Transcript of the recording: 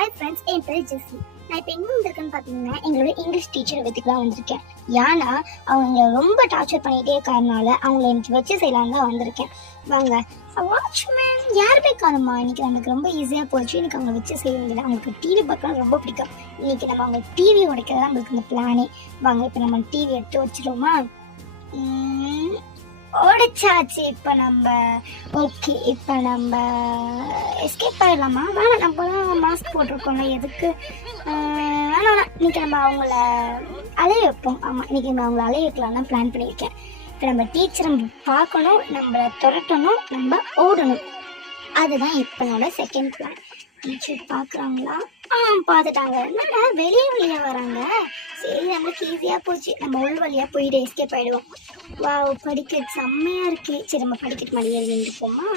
Hi friends, என் பேர் ஜெஸ்ஸி. நான் இப்போ எங்கே வந்திருக்கேன்னு பார்த்தீங்கன்னா எங்களோட இங்கிலீஷ் டீச்சரை வச்சுக்கலாம் வந்திருக்கேன். ஏன்னா அவங்க ரொம்ப டார்ச்சர் பண்ணிகிட்டே இருக்கிறதுனால அவங்கள எனக்கு வச்சு செய்யலான்னு தான் வந்திருக்கேன். வாங்க. வாட்ச்மேன் யாருமே காணுமா? இன்னைக்கு நமக்கு ரொம்ப ஈஸியாக போச்சு. இன்னைக்கு அவங்க வச்சு செய்ய வேண்டியது. அவங்களுக்கு டிவி பார்க்கலாம் ரொம்ப பிடிக்கும். இன்னைக்கு நம்ம அவங்க டிவி உடைக்கிறது தான் நம்மளுக்கு இந்த பிளானே. வாங்க, இப்போ நம்ம டிவி எடுத்து வச்சிருவோமா? உடைச்சாச்சு. இப்போ நம்ம எஸ்கேப் ஆயிடலாமா? வேணாம், நம்ம தான் மாஸ்க் போட்டிருக்கோம்ல, எதுக்கு? வேணாம், இன்னைக்கு நம்ம அவங்கள அலைய வைப்போம். ஆமாம், இன்னைக்கு நம்ம அவங்கள அலைய வைக்கலாம் தான் பிளான் பண்ணியிருக்கேன். இப்போ நம்ம டீச்சரை பார்க்கணும், நம்மளை துரட்டணும், நம்ம ஓடணும். அதுதான் இப்போ என்னோட செகண்ட் பிளான். டீச்சர் பார்க்குறாங்களா? பார்த்துட்டாங்க. என்னடா வெளியே வராங்க? சரி, நம்மளுக்கு ஈஸியாக போச்சு. நம்ம உள் வழியாக போயிட்டு எஸ்கேப் ஆகிடுவோம். வா, படிக்கிறது செம்மையாக இருக்கு. சரி, நம்ம படிக்கிறது மாதிரி எழுதிருப்போமா?